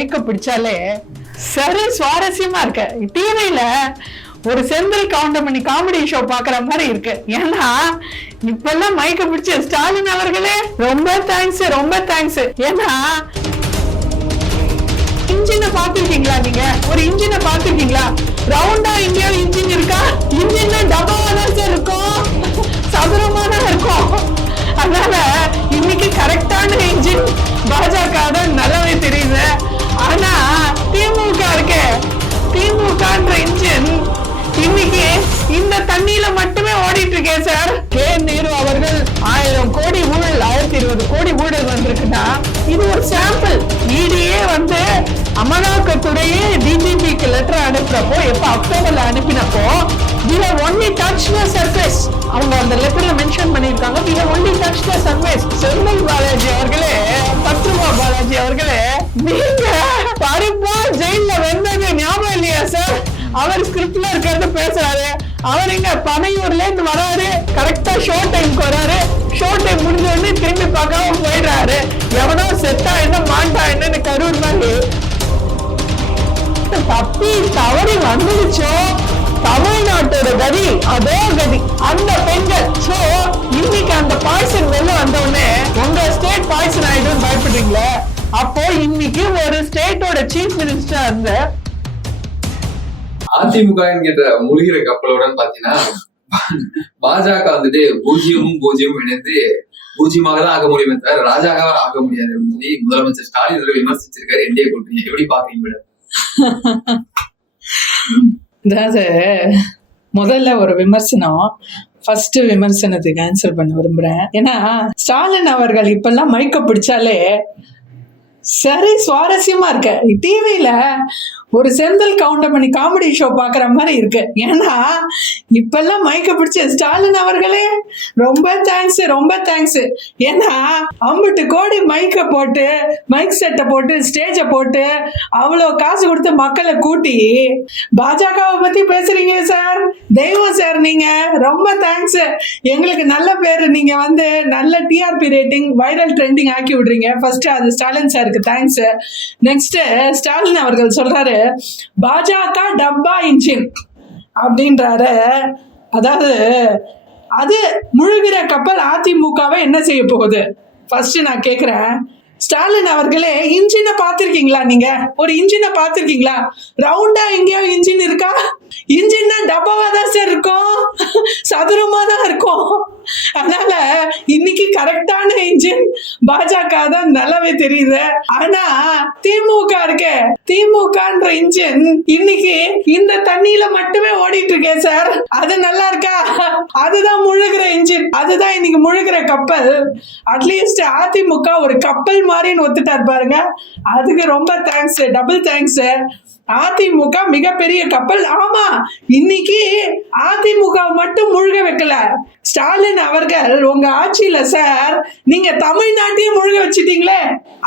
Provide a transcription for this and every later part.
மைக்க பிடிச்சாலே சரி சுவாரஸ்யமா இருக்கு. டிவில ஒரு செந்தில் கவுண்டமணி காமெடி ஷோ பாக்குற மாதிரி இருக்கு. ஏன்னா இப்பெல்லாம் மைக்க பிடிச்ச ஸ்டாலின் அவர்களே ரொம்ப தேங்க்ஸ், ரொம்ப தேங்க்ஸ். ஏன்னா இன்ஜினை பாத்துருக்கீங்களா? நீங்க ஒரு இன்ஜினை பாத்துருக்கீங்களா? ரவுண்டா இந்தியா இன்ஜின் இருக்கா? இன்ஜின் டப்பாவா தான் இருக்கும், சதுரமா தான் இருக்கும். அதனால இன்னைக்கு கரெக்டான இன்ஜின் பாஜக தான் நல்லாவே தெரியுது. ஆனா திமுக இருக்கே, திமுகன்ற இன்ஜின் இன்னைக்கு இந்த தண்ணியில மட்டுமே ஓடிட்டு இருக்கேன் சார். கே நேரு அவர்கள் 1000 கோடி ஊழல், 1020 கோடி ஊழல் வந்திருக்குன்னா இது ஒரு சாம்பிள். இடியே வந்து அமலாக்கத்துறையே டிஜிபிக்கு லெட்டர் அனுப்புறப்போ, எப்ப அக்டோபர்ல அனுப்பினப்போ we have only touched the surface. அவங்க அந்த லெட்டர்ல மென்ஷன் பண்ணிருக்காங்க we have only touched the surface. Senthil Balaji அவர்களே, பத்ருமா பாலாஜி அவர்களே, நீங்க பருப்பா ஜெயில வந்தது ஞாபகம் இல்லையா சார்? அவர் ஸ்கிரிப்ட்ல இருக்கிறது பேசுறாரு. அவர் இங்க பனையூர்ல இருந்து வராரு, கரெக்டா ஷோ டைம்க்கு வராரு. ஷோ டைம் முடிஞ்ச உடனே திரும்பி பார்க்காம போயிடுறாரு. எவனோ செத்தா என்ன மாட்டா என்னன்னு கரூர் மாதிரி தப்பி தவறி வந்துடுச்சோ தமிழ்நாட்டோட கதி அதோ கதி அந்த பெண்கள். சோ இன்னைக்கு அந்த பாய்சன் வெளில வந்த உடனே உங்க ஸ்டேட் பாய்சன் ஆயிடும் பயப்படுறீங்களே. அப்போ இன்னைக்கு ஒரு ஸ்டேட்டோட சீஃப் மினிஸ்டர் இருந்த அதிமுக என்கிற மூழ்கிற கப்பலுடன் பாத்தீங்கன்னா பாஜக வந்துட்டு பூஜ்ஜியமும் இணைந்து பூஜ்ஜியமாக தான் ஆக முடியுமே தவிர ராஜாக ஆக முடியாது அப்படின்னு சொல்லி முதலமைச்சர் ஸ்டாலின் விமர்சிச்சிருக்காரு. என்டிஏ கூட்டணி எப்படி பாக்குறீங்க மேடம்? அதாவது முதல்ல ஒரு விமர்சனம், ஃபர்ஸ்ட் விமர்சனத்துக்கு ஆன்சர் பண்ண விரும்புறேன். ஏன்னா ஸ்டாலின் அவர்கள் இப்பெல்லாம் மைக்க பிடிச்சாலே சரி சுவாரஸ்யமா இருக்கு. டிவில ஒரு செந்தில் கவுண்டமணி காமெடி ஷோ பாக்குற மாதிரி இருக்கு. ஏன்னா இப்பெல்லாம் மைக்க பிடிச்ச ஸ்டாலின் அவர்களே ரொம்ப தேங்க்ஸ், ரொம்ப தேங்க்ஸ். ஏன்னா 50 கோடி மைக்க போட்டு, மைக் செட்டை போட்டு, ஸ்டேஜை போட்டு அவ்வளோ காசு கொடுத்து மக்களை கூட்டி பாஜகவை பத்தி பேசுறீங்க சார். தெய்வம் சார், நீங்க ரொம்ப தேங்க்ஸ். எங்களுக்கு நல்ல பேரு, நீங்க வந்து நல்ல டிஆர்பி ரேட்டிங், வைரல் ட்ரெண்டிங் ஆக்கி விடுறீங்க. ஃபர்ஸ்ட் அது ஸ்டாலின் சாருக்கு தேங்க்ஸ். நெக்ஸ்ட் ஸ்டாலின் அவர்கள் சொல்றாரு பாஜக டப்பா இன்ஜின் அப்படின்றாரு. அதாவது அது முழுகிற கப்பல் அதிமுகவை என்ன செய்ய போகுது? ஃபர்ஸ்ட் நான் கேக்குறேன், ஸ்டாலின் அவர்களே இன்ஜினை பார்த்திருக்கீங்களா? நீங்க ஒரு இன்ஜினை பார்த்திருக்கீங்களா? ரவுண்டா எங்கேயோ இன்ஜின் இருக்கா? இன்ஜின்னா டப்பாவா தான் சார் இருக்கும், சதுரமா தான் இருக்கும். அதனால இன்னைக்கு கரெக்டான இன்ஜின் பாஜக தான் நல்லாவே தெரியுது. ஆனா திமுக இருக்கே, திமுகன்ற இன்ஜின் இன்னைக்கு இந்த தண்ணியில மட்டுமே ஓடிட்டு இருக்கேன் சார். அது நல்லா இருக்கா? அதுதான் முழுகிற இன்ஜின், அதுதான் இன்னைக்கு முழுகிற கப்பல். அட்லீஸ்ட் அதிமுக ஒரு கப்பல் மாதிரின்னு ஒத்துட்டாரு பாருங்க. அதுக்கு ரொம்ப தேங்க்ஸ், டபுள் தேங்க்ஸ். அதிமுக மிகப்பெரிய கப்பல். ஆமா, இன்னைக்கு அதிமுக மட்டும் முழுக வைக்கல ஸ்டாலின் அவர்கள். உங்க ஆட்சியில சார் நீங்க தமிழ்நாட்டையும் முழுக வச்சிட்டீங்களே.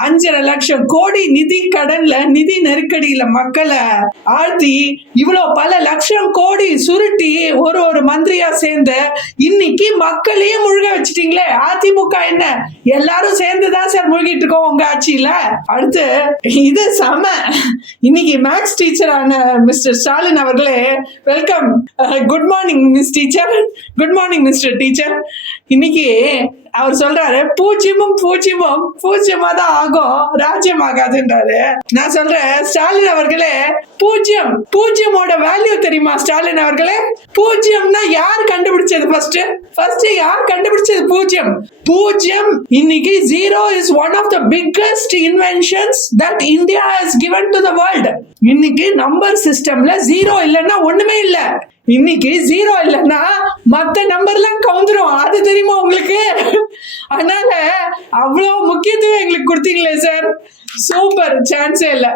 5.5 லட்சம் கோடி நிதி கடன்ல, நிதி நெருக்கடியில மக்களை ஆழ்த்தி இவ்வளவு பல லட்சம் கோடி சுருட்டி ஒரு மந்திரியா சேர்ந்து இன்னைக்கு மக்களையே முழுக வச்சிட்டீங்களே. அதிமுக என்ன, எல்லாரும் சேர்ந்துதான் சார் முழுகிட்டு இருக்கோம் உங்க ஆட்சியில. அடுத்து இது சம, இன்னைக்கு மேக்ஸ் டீச்சரான மிஸ்டர் ஸ்டாலின் அவர்களே welcome. Good morning miss teacher. Good morning mister teacher. இன்னைக்கு அவர் சொல்றாரு பூஜ்ஜியமும் பூஜ்ஜியமா தான் ஆகும், ராஜ்யம் ஆகாதுன்றாரு. நான் சொல்றேன் ஸ்டாலின் அவர்களே, பூஜ்ஜியமோட வேல்யூ தெரியுமா ஸ்டாலின் அவர்களே? பூஜ்ஜியம்னா யார் கண்டுபிடிச்சது? ஃபர்ஸ்ட் யார் கண்டுபிடிச்சது? பூஜ்ஜியம். இன்னைக்கு zero is one of the biggest inventions that India has given to the world. இன்னைக்கு நம்பர் சிஸ்டம்ல ஜீரோ இல்லைன்னா ஒண்ணுமே இல்ல. இன்னைக்கு ஜீரோ இல்லைன்னா மத்த நம்பர்லாம் கவுந்துரும். அது தெரியுமா உங்களுக்கு? அதனால அவ்வளவு முக்கியத்துவம் எங்களுக்கு கொடுத்தீங்களே சார், சூப்பர், சான்ஸே இல்ல.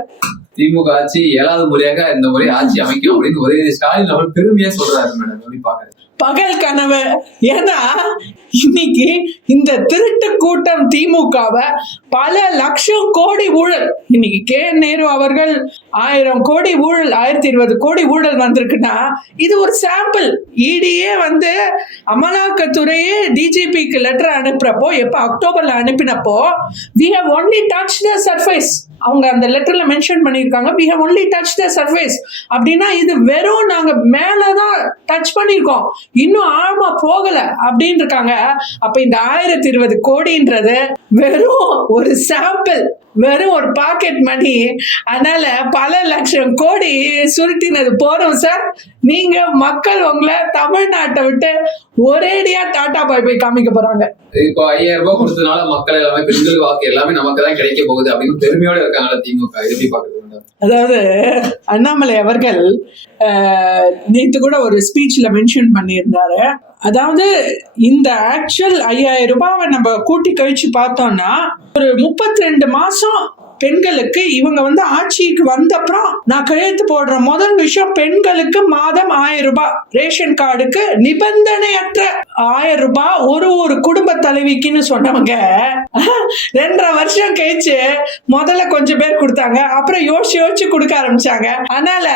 திமுக ஆட்சி 7வது முறையாக இந்த முறை ஆட்சி அமைக்கும் அப்படின்னு ஒரே ஸ்டாலின் அவர்கள் பெருமையா சொல்றாரு மேடம். எப்படி பாக்குறது? பகல் கனவு. ஏன்னா இன்னைக்கு இந்த திருட்டு கூட்டம் திமுகவை பல லட்சம் கோடி ஊழல், இன்னைக்கு கே நேரு அவர்கள் 1000 கோடி ஊழல், 1020 கோடி ஊழல் வந்திருக்குன்னா இது ஒரு சாம்பிள். இடியே வந்து அமலாக்கத்துறையே டிஜிபிக்கு லெட்டர் அனுப்புறப்போ, எப்ப அக்டோபர்ல அனுப்பினப்போ we have only touched the surface. அவங்க அந்த லெட்டர்ல மென்ஷன் பண்ணியிருக்காங்க we have only touched the surface அப்படின்னா இது வெறும் நாங்க மேலதான் டச் பண்ணியிருக்கோம், இன்னும் ஆழமா போகல அப்படின்னு இருக்காங்க. அப்ப இந்த 1020 கோடின்றது வெறும் ஒரு சாம்பிள், வெறும் ஒரு பாக்கெட் மணி. அதனால பல லட்சம் கோடி சுருட்டினது போறோம் சார். நீங்க மக்கள் உங்களை தமிழ்நாட்டை விட்டு ஒரேடியா டாடா பாய் போய் காமிக்க போறாங்க. இப்போ 5000 ரூபாய் கொடுத்ததுனால மக்கள் எல்லாமே பெண்கள் வாக்கு எல்லாமே நமக்கு தான் கிடைக்க போகுது அப்படின்னு பெருமையோட இருக்காங்கல்ல திமுக, எப்படி பாக்குறது? அதாவது அண்ணாமலை அவர்கள் நேற்று கூட ஒரு ஸ்பீச்ல மென்ஷன் பண்ணியிருந்தாரு. அதாவது இந்த ஆக்சுவல் 5000 ரூபாவை நம்ம கூட்டி கழிச்சு பார்த்தோம்னா ஒரு 32 மாசம் பெண்களுக்கு இவங்க ஆட்சிக்கு வந்தப்புறம் நான் கையெழுத்து போடுற முதல் விஷயம் பெண்களுக்கு மாதம் 1000 ரூபாய், ரேஷன் கார்டுக்கு நிபந்தனையற்ற 1000 ரூபாய் ஒரு குடும்ப தலைவிக்குன்னு சொன்னவங்க 2.5 வருஷம் கழிச்சு முதல்ல கொஞ்சம் பேர் கொடுத்தாங்க, அப்புறம் யோசிச்சு கொடுக்க ஆரம்பிச்சாங்க. அதனால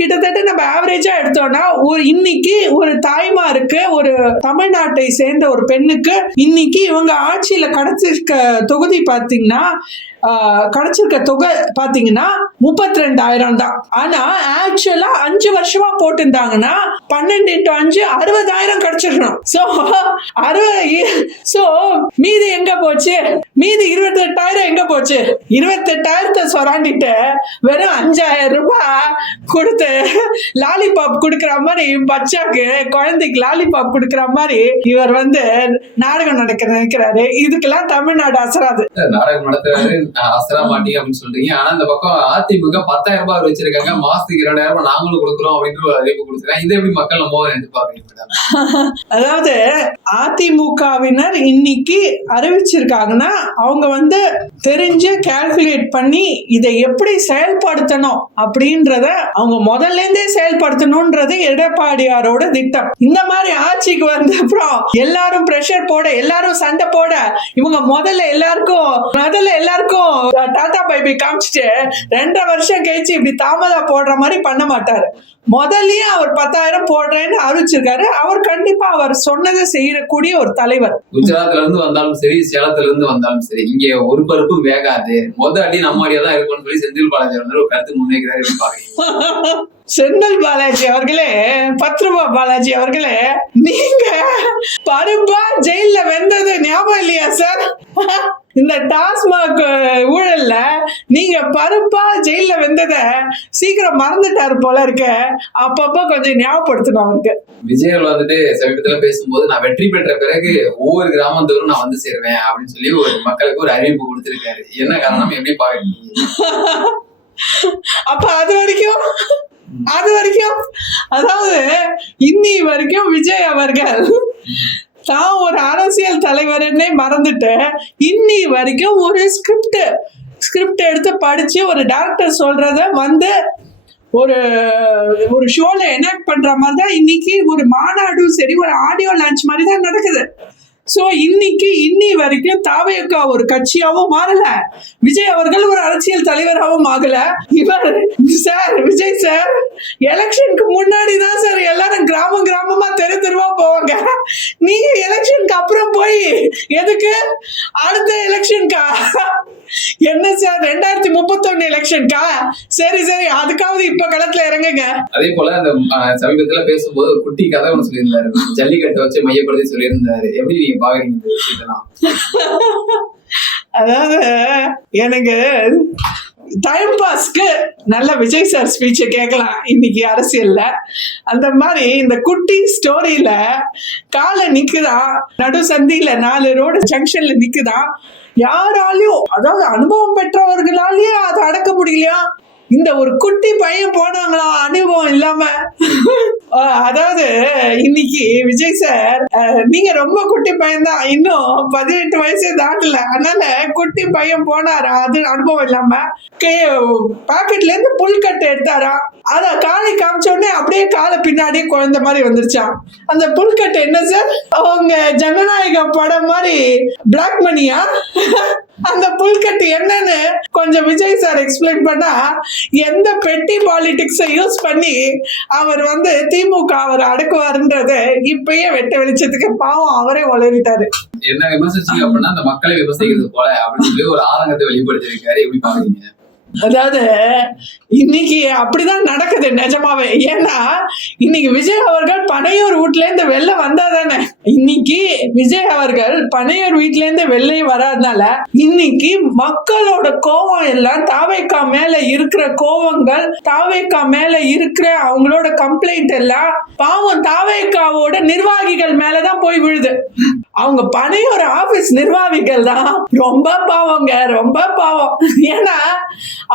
கிட்டத்தட்ட நம்ம ஆவரேஜா எடுத்தோம்னா இன்னைக்கு ஒரு தாய்மாருக்கு, ஒரு தமிழ்நாட்டை சேர்ந்த ஒரு பெண்ணுக்கு இன்னைக்கு இவங்க ஆட்சியில கிடைச்சிருக்க தொகுதி பாத்தீங்கன்னா கிடைச்சிருக்க தொகை பாத்தீங்கன்னா 32,000 தான். ஆனா ஆக்சுவலா 5 வருஷமா போட்டிருந்தாங்கன்னா 12 × 5 60,000 கிடைச்சிருக்கணும். சோ மீதி எங்க போச்சு? மீதி 28,000 எங்க போச்சு? 28,000 சொராண்டிட்டு வெறும் 5,000 ரூபாய் கொடுத்து லாலிபாப் கொடுக்கற மாதிரி, பச்சாக்கு குழந்தைக்கு லாலிபாப் கொடுக்கற மாதிரி இவர் நாடகம் நடக்க நினைக்கிறாரு. இதுக்கெல்லாம் தமிழ்நாடு அசராது. நாடகம் நடத்துறாரு, அசரா மாட்டீங்க அப்படின்னு சொல்றீங்க. ஆனா இந்த பக்கம் அதிமுக 10,000 ரூபாய் வச்சிருக்காங்க, மாசத்துக்கு 2,000 ரூபாய் நாங்களும் கொடுக்குறோம் அப்படின்னு ஒரு அறிவிப்பு கொடுத்துருக்காங்க. இதை எப்படி மக்கள் நம்ம எதிர்பார்க்கறீங்க? அதாவது அதிமுகவினர் இன்னைக்கு அறிவிச்சிருக்காங்கன்னா அவங்க தெரிஞ்சு கால்குலேட் பண்ணி இதை எப்படி செயல்படுத்தணும் அப்படின்றத அவங்க முதல்ல இருந்தே செயல்படுத்தணும்ன்றது எடப்பாடியாரோட திட்டம். இந்த மாதிரி ஆட்சிக்கு வந்த அப்புறம் எல்லாரும் பிரஷர் போட, எல்லாரும் சண்டை போட, இவங்க முதல்ல எல்லாருக்கும் டாடா பை காமிச்சிட்டு 2.5 வருஷம் கழிச்சு இப்படி தாமதா போடுற மாதிரி பண்ண மாட்டாரு. முதல்லயே அவர் 10,000 போடுறேன்னு அறிவிச்சிருக்காரு. அவர் கண்டிப்பா அவர் சொன்னதை செய்யக்கூடிய ஒரு தலைவர். குஜராத்ல இருந்து வந்தாலும் சரி, சேலத்துல இருந்து வந்தாலும் சரி, இங்க ஒரு பருப்பும் வேகாது, அடி நம்ம அடியா தான் இருக்கும்னு சொல்லி செந்தில் பாலாஜி ஒரு கருத்து முன்வைக்கிறாரு. செந்தில் பாலாஜி அவர்களே, 10 ரூபாய் பாலாஜி அவர்களே, நீங்க பருப்பா ஜெயில வெந்தது ஞாபகம் இல்லையா சார்? இந்த டாஸ்மாக் ஊழல்ல நீங்க பருப்பா ஜெயில வெந்தத சீக்கிரம் மறந்துட்டாரு போல இருக்க. அப்பப்ப கொஞ்சம் ஞாபகப்படுத்தணும் அவருக்கு. விஜய் சமீபத்துல பேசும்போது நான் வெற்றி பெற்ற பிறகு ஒவ்வொரு கிராமத்தோறும் நான் சேருவேன் அப்படின்னு சொல்லி ஒரு மக்களுக்கு ஒரு அறிவிப்பு கொடுத்திருக்காரு. என்ன காரணம், எப்படி பாக்குறீங்க? அப்ப அது வரைக்கும் அதாவது இன்னி வரைக்கும் விஜய் அவர்கள் தான் ஒரு அரசியல் தலைவர்னே மறந்துட்டு இன்னி வரைக்கும் ஒரு ஸ்கிரிப்ட் எடுத்து படிச்சு ஒரு டைரக்டர் சொல்றத ஒரு ஷோல எனாக்ட் பண்ற மாதிரி தான் இன்னைக்கு ஒரு மாநாடும் சரி, ஒரு ஆடியோ லான்ச் மாதிரி தான் நடக்குது. சோ இன்னி வரைக்கும் தாவேகா ஒரு கட்சியாவும் மாறல, விஜய் அவர்கள் ஒரு அரசியல் தலைவராகவும் ஆகல. இவர் விஜய் சார் எலெக்ஷனுக்கு முன்னாடி தான் சார் எல்லாரும் கிராமமா தெருவா போவாங்க. நீங்க எலெக்ஷனுக்கு அப்புறம் போய் எதுக்கு அடுத்த எலெக்ஷனுக்கா? என்ன சார் 2031 எலெக்ஷனுக்கா? சரி அதுக்காவது இப்ப களத்துல இறங்குங்க. அதே போல அந்த சமீபத்துல பேசும்போது ஒரு குட்டி கதை ஒன்று சொல்லியிருந்தாரு, ஜல்லிக்கட்டை வச்சு மையப்படுத்தி சொல்லியிருந்தாரு. எப்படி நீங்க பாக்குறீங்க இந்த விஷயத்தெல்லாம்? அதாவது எனக்கு டைம் பாஸ்க்கு நல்ல விஜய் சார் ஸ்பீச்சை கேட்கலாம் இன்னைக்கு அரசியல்ல. அந்த மாதிரி இந்த குட்டி ஸ்டோரியில காலை நிக்குதான், நடு சந்தியில 4 ரோடு ஜங்ஷன்ல நிக்குதான், யாராலையும் அதாவது அனுபவம் பெற்றவர்களாலேயே அதை அடக்க முடியலையா? இந்த ஒரு குட்டி பையன் போனாங்களா அனுபவம் இல்லாம. அதாவது இன்னைக்கு விஜய் சார் நீங்க ரொம்ப குட்டி பையன் தான், இன்னும் 18 வயசே தாண்டல, அதனால குட்டி பையன் போனாரா அது அனுபவம் இல்லாம பாக்கெட்ல இருந்து புல்கட்டை எடுத்தாரா, அத காலை காமிச்ச உடனே அப்படியே காலை பின்னாடியே குழந்தை மாதிரி வந்துருச்சான். அந்த புல்கட்டை என்ன சார், அவங்க ஜனநாயக படம் மாதிரி பிளாக் மணியா? அந்த புல்கட்டு என்னன்னு கொஞ்சம் விஜய் சார் எக்ஸ்பிளைன் பண்ணா, எந்த பெட்டி பாலிடிக்ஸை யூஸ் பண்ணி அவர் திமுக அவர் அடக்குவாருன்றது இப்பயே வெட்ட வெளிச்சத்துக்கு பாவம் அவரே உளறிட்டாரு. என்ன விமர்சிச்சீங்க அப்படின்னா அந்த மக்களை விமர்சிக்கிறது போல அப்படின்னு சொல்லி ஒரு ஆதங்கத்தை வெளிப்படுத்திருக்காரு. எப்படி பாக்குறீங்க? அதாவது இன்னைக்கு அப்படிதான் நடக்குது நிஜமாவே. ஏன்னா இன்னைக்கு விஜய் அவர்கள் பனையூர் வீட்ல இருந்து வெளில வந்தாதானே. இன்னைக்கு விஜய் அவர்கள் பனையூர் வீட்ல இருந்து வெளியே வராதனால இன்னைக்கு மக்களோட கோவம் எல்லாம் தாவேக்கா மேல இருக்கிற கோவங்கள், தாவேக்கா மேல இருக்கிற அவங்களோட கம்ப்ளைண்ட் எல்லாம் பாவம் தாவேக்காவோட நிர்வாகிகள் மேலதான் போய் விழுது. அவங்க பனையூர் ஆபீஸ் நிர்வாகிகள் தான் ரொம்ப பாவங்க, ரொம்ப பாவம். ஏன்னா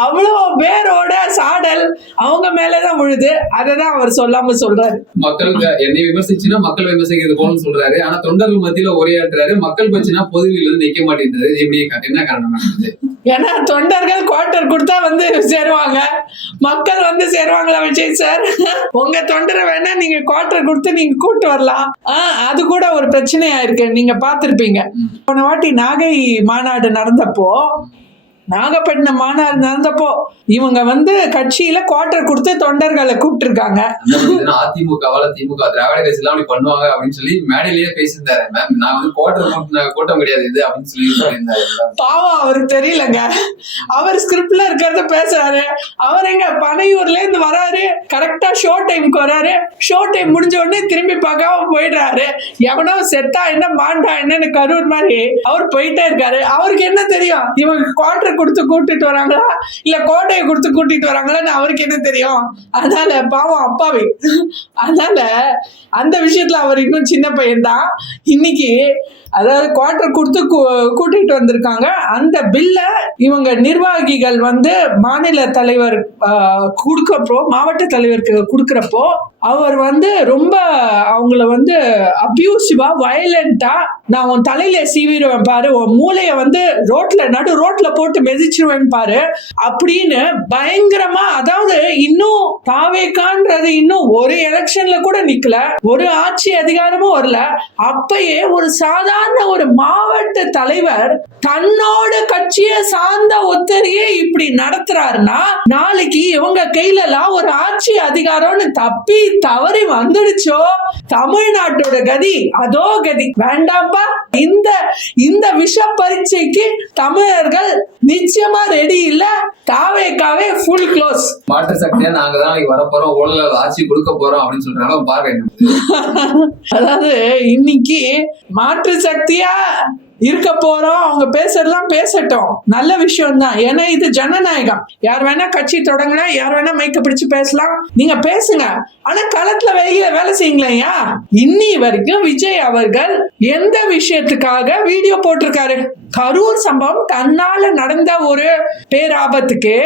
அவ்வளோ பேரோட சாடல் அவங்க மேலதான் விழுது. அததான் அவர் சொல்லாம சொல்றாரு. மக்களுக்கு என்னை விமர்சிச்சுன்னா மக்கள் விமர்சிக்கிறது போல சொல்றாரு. ஆனா தொண்டர்கள் மத்தியில உரையாற்றுறாரு. மக்கள் பச்சுனா பொதுவில் வந்து நிக்க மாட்டேங்குது. எப்படி என்ன காரணம்? ஏன்னா தொண்டர்கள் குவார்டர் கொடுத்தா வந்து சேருவாங்க, மக்கள் வந்து சேருவாங்களா விஜய் சார்? உங்க தொண்டரை வேணா நீங்க குவார்டர் கொடுத்து நீங்க கூட்டு வரலாம். அது கூட ஒரு பிரச்சனையா இருக்கு. நீங்க பாத்திருப்பீங்க போன வாட்டி நாகை மாநாடு நடந்தப்போ, நாகப்பட்டினம் மாநாடு நடந்தப்போ இவங்க வந்து கட்சியில குவார்டர் கொடுத்து தொண்டர்களை கூப்பிட்டு இருக்காங்க. அதிமுகவால திமுக திராவிட கட்சி எல்லாம் அப்படி பண்ணுவாங்க அப்படின்னு சொல்லி மேடையிலேயே பேசியிருந்தாரு. மேம் நான் வந்து குவார்டர் கூட்டம் கிடையாது இது அப்படின்னு சொல்லி பாவம் அவருக்கு தெரியலங்க. அவர் ஸ்கிரிப்ட்ல இருக்கிறத பேசுறாரு. அவர் எங்க பனையூர்ல இருந்து வராரு, கரெக்டா ஷோ டைமுக்கு வராரு. ஷோ டைம் முடிஞ்ச உடனே திரும்பி பார்க்காம போயிடுறாரு. எவனோ செத்தா என்ன மாண்டா என்னன்னு கரூர் மாதிரி அவர் போயிட்டே இருக்காரு. அவருக்கு என்ன தெரியும் இவங்க குவார்டர் கொடுத்து கூட்டிட்டு வராங்களா இல்ல கோட்டையை கொடுத்து கூட்டிட்டு வராங்களான்னு அவருக்கு என்ன தெரியும்? அதனால பாவம் அப்பாவி. அதனால அந்த விஷயத்துல அவர் இன்னும் சின்ன பையன்தான். இன்னைக்கு அதாவது குவார்டர் கொடுத்து கூட்டிட்டு வந்திருக்காங்க. அந்த பில்ல இவங்க நிர்வாகிகள் வந்து மாநில தலைவர் கொடுக்கப்போ, மாவட்ட தலைவருக்கு கொடுக்கறப்போ அவர் வந்து ரொம்ப அவங்கள வந்து அபியூசிவா வயலண்டா, நான் உன் தலையில சீவிடுவேன் பாரு, உன் மூளைய வந்து நடு ரோட்ல போட்டு மெதிச்சிருவேன் பாரு அப்படின்னு பயங்கரமா, அதாவது இன்னும் தாவேக்கான்றது இன்னும் ஒரு எலெக்ஷன்ல கூட நிக்கல, ஒரு ஆட்சி அதிகாரமும் வரல. அப்பயே ஒரு சாதாரண ஒரு மாவட்ட தலைவர் தன்னோட கட்சியை சார்ந்த ஒத்தரையே இப்படி நடத்துறாருன்னா நாளைக்கு இவங்க கையில எல்லாம் ஒரு ஆட்சி அதிகாரம்னு தப்பி தவறி வந்துடுச்சோ தமிழ்நாட்டோட கதி அதோ கதி. வேண்டாம்பா, இந்த விஷ பரீட்சைக்கு தமிழர்கள் நிச்சயமா ரெடி இல்ல. தாவேக்காவே ஃபுல் க்ளோஸ். மாற்று சக்தியா நாங்க தான் வர போறோம், ஊழல ஆட்சி கொடுக்க போறோம் அப்படின்னு சொல்றாங்க பாருங்க. அதாவது இன்னைக்கு மாற்று சக்தியா இருக்க போறோம். அவங்க பேசுறதெல்லாம் பேசட்டும், நல்ல விஷயம் தான். ஏன்னா இது ஜனநாயகம். யார் வேணா கட்சி தொடங்கலாம், யார் வேணா மைக்க பிடிச்சு பேசலாம், நீங்க பேசுங்க. ஆனா களத்துல வேலை செய்யுங்களேயா. இன்னி வரைக்கும் விஜய் அவர்கள் எந்த விஷயத்துக்காக வீடியோ போட்டிருக்காரு? கரூர் சம்பவம் தன்னால நடந்த ஒரு பேராபத்துக்கு,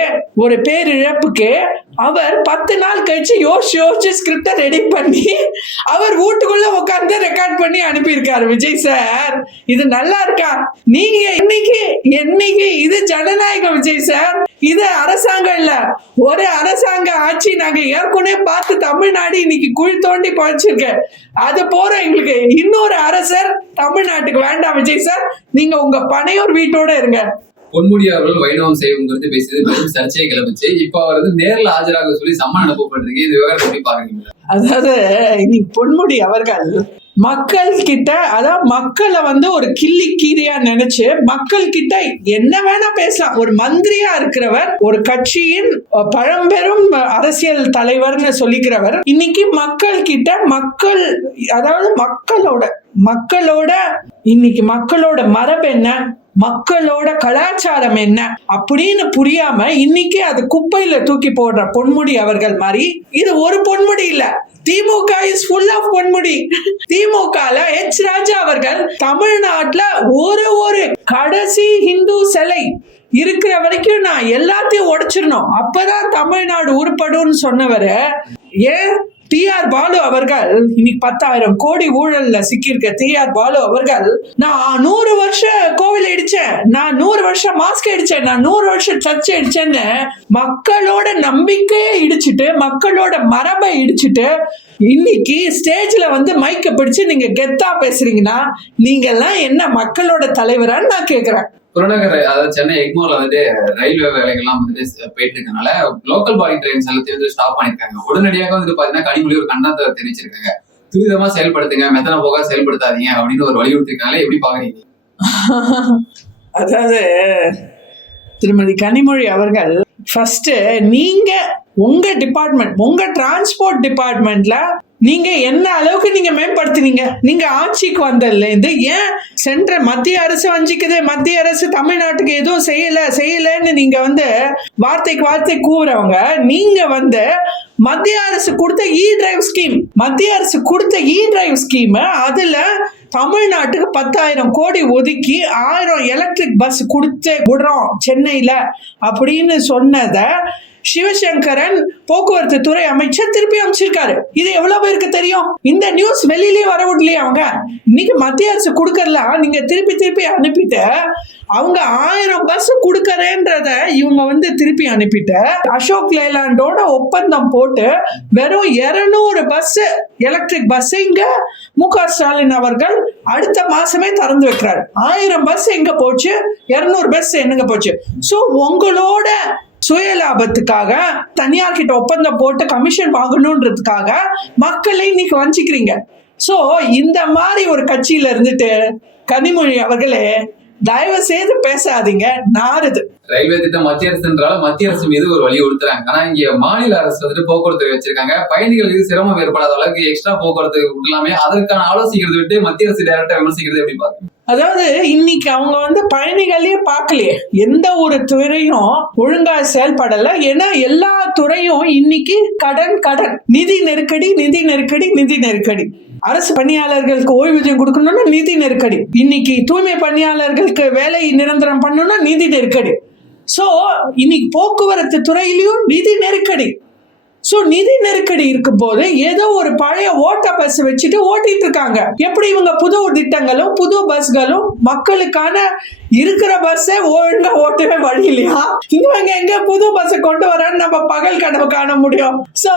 ஒரு பேரிழப்புக்கு அவர் 10 நாள் கழிச்சு யோசிச்சு ஸ்கிரிப்ட ரெடி பண்ணி அவர் வீட்டுக்குள்ள உட்கார்ந்து ரெக்கார்ட் பண்ணி அனுப்பியிருக்காரு. விஜய் சார் இது நல்லா இருக்கா? நீங்க என்னைக்கு இது ஜனநாயகம் விஜய் சார். இது அரசாங்கம் இல்ல, ஒரு அரசாங்க ஆட்சி. நாங்க ஏற்கனவே பார்த்து தமிழ்நாடு இன்னைக்கு குழி தோண்டி பழிச்சிருக்கு. அது போற எங்களுக்கு இன்னொரு அரசர் தமிழ்நாட்டுக்கு வேண்டாம் விஜய் சார். நீங்க உங்க பனையூர் வீட்டோட இருங்க. பொன்முடி அவர்கள் வைணவம் செய்யும் குறித்து பேசியது பெரும் சர்ச்சையை கிளம்பிச்சு. இப்ப அவர் வந்து நேரில் ஆஜராக சொல்லி சம்மன் அனுப்பப்பட்டிருக்கு. இந்த விவகாரம் எப்படி பாக்குறீங்க? அதாவது இன்னைக்கு பொன்முடி அவர்கள் மக்கள் கிட்ட, அதாவது மக்களை வந்து ஒரு கிள்ளி கீரியா நினைச்சு மக்கள் கிட்ட என்ன வேணா பேசலாம். ஒரு மந்திரியா இருக்கிறவர், ஒரு கட்சியின் பழம்பெரும் அரசியல் தலைவர்னு சொல்லிக்கிறவர் இன்னைக்கு மக்கள் கிட்ட அதாவது மக்களோட இன்னைக்கு மக்களோட மரபு என்ன, மக்களோட கலாச்சாரம் என்ன அப்படின்னு புரியாம இன்னைக்கு அது குப்பையில தூக்கி போடுற பொன்முடி அவர்கள் மாதிரி இது ஒரு பொன்முடி இல்ல. DMK is full of Ponmudi. திமுகல எச் ராஜா அவர்கள் தமிழ்நாட்டுல ஒரு கடைசி இந்து சிலை இருக்கிற வரைக்கும் நான் எல்லாத்தையும் உடைச்சிடணும், அப்பதான் தமிழ்நாடு உருப்படும்னு சொன்னவரு ஏன் டி.ஆர். பாலு அவர்கள் இன்னைக்கு 10,000 கோடி ஊழல்ல சிக்கியிருக்க டி.ஆர். பாலு அவர்கள் நான் 100 வருஷம் கோவில் அடிச்சேன், நான் 100 வருஷம் மாஸ்க் அடிச்சேன், நான் 100 வருஷம் சர்ச்சை அடிச்சேன்னு மக்களோட நம்பிக்கையை இடிச்சுட்டு, மக்களோட மரபை இடிச்சுட்டு இன்னைக்கு ஸ்டேஜ்ல வந்து மைக்க பிடிச்சு நீங்க கெத்தா பேசுறீங்கன்னா நீங்க எல்லாம் என்ன மக்களோட தலைவரான்னு நான் கேக்குறேன். புறநகர், அதாவது சென்னை எக்மோர்ல வந்துட்டு ரயில்வே வேலைகள்லாம் வந்துட்டு போயிட்டு இருக்கனால லோக்கல் பாடி ட்ரெயின்ஸ் எல்லாத்தையும் வந்து ஸ்டாப் பண்ணிருக்காங்க. உடனடியாக வந்துட்டு பாத்தீங்கன்னா கனிமொழி ஒரு கண்டனத்தை தெரிவிச்சிருக்காங்க. துரிதமா செயல்படுத்துங்க, மெத்தன போக செயல்படுத்தாதீங்க அப்படின்னு ஒரு வலியுறுத்திருக்காங்களே, எப்படி பாக்குறீங்க? அதாவது திருமதி கனிமொழி அவர்கள் ஃபர்ஸ்ட் நீங்க உங்க டிபார்ட்மெண்ட், உங்க டிரான்ஸ்போர்ட் டிபார்ட்மெண்ட்ல நீங்க என்ன அளவுக்கு நீங்க மேம்படுத்தினீங்க? நீங்க ஆட்சிக்கு வந்ததுல இருந்து ஏன் சென்ட்ரல் மத்திய அரசு வஞ்சிக்குது, மத்திய அரசு தமிழ்நாட்டுக்கு எதுவும் செய்யலன்னு நீங்க வார்த்தைக்கு வார்த்தை கூறவங்க, நீங்க மத்திய அரசு கொடுத்த இ டிரைவ் ஸ்கீம் அதுல தமிழ்நாட்டுக்கு 10,000 கோடி ஒதுக்கி 1000 எலக்ட்ரிக் பஸ் கொடுத்து விடுறோம் சென்னையில அப்படின்னு சொன்னத சிவசங்கரன் போக்குவரத்து துறை அமைச்சர் திருப்பி அமைச்சிருக்காரு. இது எவ்வளவு பேருக்கு தெரியும்? இந்த நியூஸ் வெளியிலேயே வர விடலையே அவங்க. இன்னைக்கு மத்திய அரசு கொடுக்கறலாம் நீங்க திருப்பி அனுப்பிட்டு அவங்க 1000 பஸ் கொடுக்கறேன்றத இவங்க திருப்பி அனுப்பிட்டு அசோக் லேலாண்டோட ஒப்பந்தம் போட்டு வெறும் 200 பஸ் எலக்ட்ரிக் பஸ் இங்க மு.க. ஸ்டாலின் அவர்கள் அடுத்த மாசமே திறந்து வைக்கிறார். 1000 பஸ் எங்க போச்சு, 200 பஸ் என்னங்க போச்சு? சோ உங்களோட சுய லாபத்துக்காக தனியார் கிட்ட ஒப்பந்தம் போட்டு கமிஷன் வாங்கணும்ன்றதுக்காக மக்களை இன்னைக்கு வஞ்சிக்கிறீங்க. சோ இந்த மாதிரி ஒரு கட்சியில இருந்துட்டு கனிமொழி அவர்களே தயவு செய்து பேசாதீங்க, நாறுது. ரயில்வே திட்டம் மத்திய அரசுன்றால மத்திய அரசு மீது ஒரு வழி கொடுத்துறாங்க. ஆனா இங்க மாநில அரசு போக்குவரத்து வச்சிருக்காங்க. பயணிகளுக்கு சிரமம் ஏற்படாத அளவுக்கு எக்ஸ்ட்ரா போக்குவரத்து விடலாமே, அதற்கான ஆலோசிக்கிறது விட்டு மத்திய அரசு டைரக்டா விமர்சிக்கிறது எப்படி பாருங்க? அதாவது இன்னைக்கு அவங்க பயணிகளே பார்க்கலையே, எந்த ஒரு துறையும் ஒழுங்கா செயல்படல. ஏன்னா எல்லா துறையும் இன்னைக்கு கடன், நிதி நெருக்கடி. அரசு பணியாளர்களுக்கு ஓய்வூதியம் கொடுக்கணும்னா நிதி நெருக்கடி, இன்னைக்கு தூய்மை பணியாளர்களுக்கு வேலை நிரந்தரம் பண்ணணும்னா நிதி நெருக்கடி. சோ இன்னைக்கு போக்குவரத்து துறையிலையும் நிதி நெருக்கடி. சோ நிதி நெருக்கடி இருக்கும் போது ஏதோ ஒரு பழைய ஓட்ட பஸ் வச்சுட்டு ஓட்டிட்டு இருக்காங்க. எப்படி இவங்க புது திட்டங்களும் புது பஸ்களும் மக்களுக்கான இருக்கிற பஸ்ஸை ஒழுங்கா ஓட்டவே வழி இல்லையா? இவங்க எங்க புது பஸ் கொண்டு வரான்னு நம்ம பகல் கனவு காண முடியும்? சோ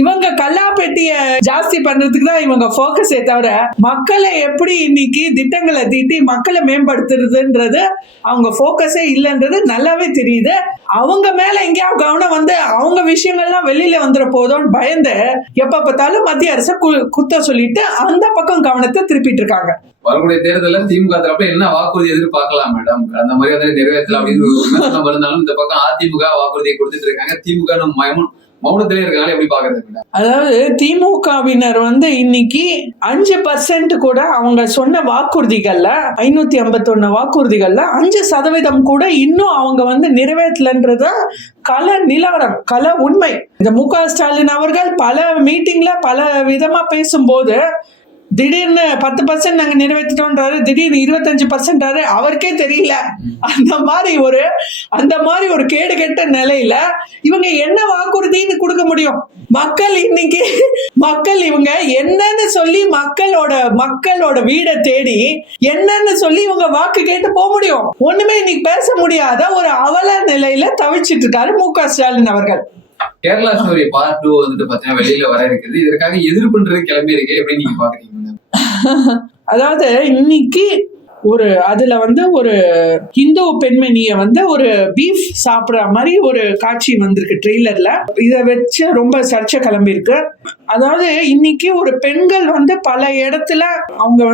இவங்க கல்லாப்பெட்டிய ஜாஸ்தி பண்றதுக்கு தான் இவங்க போக்கஸே தவிர மக்களை எப்படி இன்னைக்கு திட்டங்களை தீட்டி மக்களை மேம்படுத்துறதுன்றது அவங்க போக்கஸே இல்லைன்றது நல்லாவே தெரியுது. அவங்க மேல எங்கேயாவது கவனம் அவங்க விஷயங்கள்லாம் வெளியில வந்துட போதும்னு பயந்து எப்ப பார்த்தாலும் மத்திய அரசு குத்த சொல்லிட்டு அந்த பக்கம் கவனத்தை திருப்பிட்டு இருக்காங்க. வரக்கூடிய தேர்தலில் திமுக தரப்புல என்ன வாக்குறுதி எதிர்பார்க்கலாம் மேடம்? அந்த மாதிரி நிறைவேற்றலாம் அப்படின்னு இருந்தாலும் இந்த பக்கம் அதிமுக வாக்குறுதியை கொடுத்துட்டு இருக்காங்க. திமுக மௌனத்திலே இருக்கனால எப்படி பாக்குறது? அதாவது திமுகவினர் இன்னைக்கு 5% கூட அவங்க சொன்ன வாக்குறுதிகள்ல 551 வாக்குறுதிகள்ல 5% கூட இன்னும் அவங்க நிறைவேற்றலன்றத நிலவரம் உண்மை. இந்த மு.க. ஸ்டாலின் அவர்கள் பல மீட்டிங்ல பல விதமா பேசும்போது திடீர்னு 10% நாங்க நிறைவேற்றிட்டோம்ன்றாரு, திடீர்னு 25% அவருக்கே தெரியல. அந்த மாதிரி ஒரு கேடு கெட்ட நிலையில இவங்க என்ன வாக்குறுதின்னு கொடுக்க முடியும்? மக்கள் இவங்க என்னன்னு சொல்லி மக்களோட வீடை தேடி என்னன்னு சொல்லி இவங்க வாக்கு கேட்டு போக முடியும்? ஒண்ணுமே இன்னைக்கு பேச முடியாத ஒரு அவல நிலையில தவிச்சிட்டு இருக்காரு மு.க. ஸ்டாலின் அவர்கள். கேரளா ஸ்டோரி பார்ட் 2 பாத்தீங்கன்னா வெளியில வர இருக்குது. இதற்காக எதிர்ப்புன்றது கிளம்பி இருக்கு, எப்படி நீங்க பாக்குறீங்க? அதாவது இன்னைக்கு அதுல ஒரு இந்து பெண்மணிய ஒரு பீஃப் சாப்பிடுற மாதிரி ஒரு காட்சி வந்திருக்கு ட்ரெய்லர்ல. இத வச்சு ரொம்ப சர்ச்சை கிளம்பி இருக்கு. அதாவது இன்னைக்கு ஒரு பெண்கள் பல இடத்துல அவங்க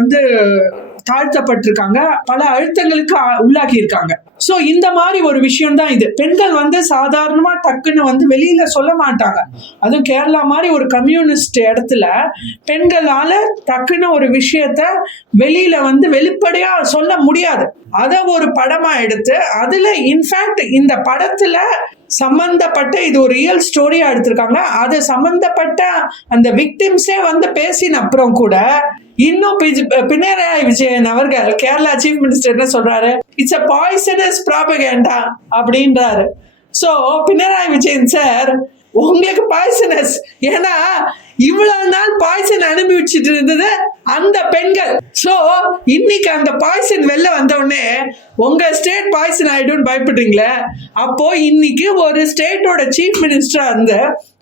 தாழ்த்தப்பட்டிருக்காங்க, பல அழுத்தங்களுக்கு உள்ளாகி இருக்காங்க. சோ இந்த மாதிரி ஒரு விஷயம் தான் இது. பெண்கள் சாதாரணமா டக்குன்னு வெளியில சொல்ல மாட்டாங்க. அதுவும் கேரளா மாதிரி ஒரு கம்யூனிஸ்ட் இடத்துல பெண்களால டக்குன்னு ஒரு விஷயத்த வெளியில வெளிப்படையா சொல்ல முடியாது. அத ஒரு படமா எடுத்து அதுல இன்ஃபேக்ட் இந்த படத்துல சம்பந்தப்பட்ட இது ஒரு ரியல் ஸ்டோரியா எடுத்திருக்காங்க. அது சம்பந்தப்பட்ட அந்த விக்டிம்ஸே பேசின அப்புறம் கூட இன்னும் பினராயி விஜயன் அவர்கள் கேரளா சீஃப் மினிஸ்டர் என்ன சொல்றாரு? இட்ஸ் a poisonous propaganda அப்படின்றாரு. சோ பினராயி விஜயன் சார் உங்களுக்கு பாய்சனஸ், ஏன்னா இவ்வளவு நாள் பாய்சன் அனுபவிச்சுட்டு இருந்தது அந்த பெண்கள். சோ இன்னைக்கு அந்த பாய்சன் வெளில வந்த உடனே உங்க ஸ்டேட் பாய்சன் ஆயிடும் பயப்படுறீங்களே. அப்போ இன்னைக்கு ஒரு ஸ்டேட்டோட சீஃப் மினிஸ்டரா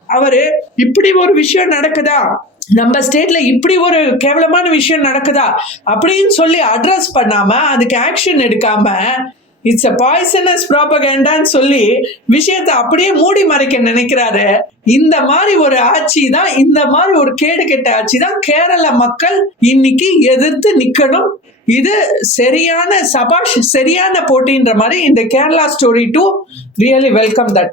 அவரு இப்படி ஒரு விஷயம் நடக்குதா, நம்ம ஸ்டேட்ல இப்படி ஒரு கேவலமான விஷயம் நடக்குதா அப்படின்னு சொல்லி அட்ரஸ் பண்ணாம அதுக்கு ஆக்ஷன் எடுக்காம இட்ஸ் a poisonous propaganda சொல்லி விஷயத்தை அப்படியே மூடி மறைக்க நினைக்கிறாரு. இந்த மாதிரி ஒரு ஆட்சி தான், இந்த மாதிரி ஒரு கேடு கெட்ட ஆட்சி தான் கேரள மக்கள் இன்னைக்கு எதிர்த்து நிக்கணும், இது சரியான சபாஷ் சரியான போட்டின்ற மாதிரி இந்த Kerala story 2 really welcome that.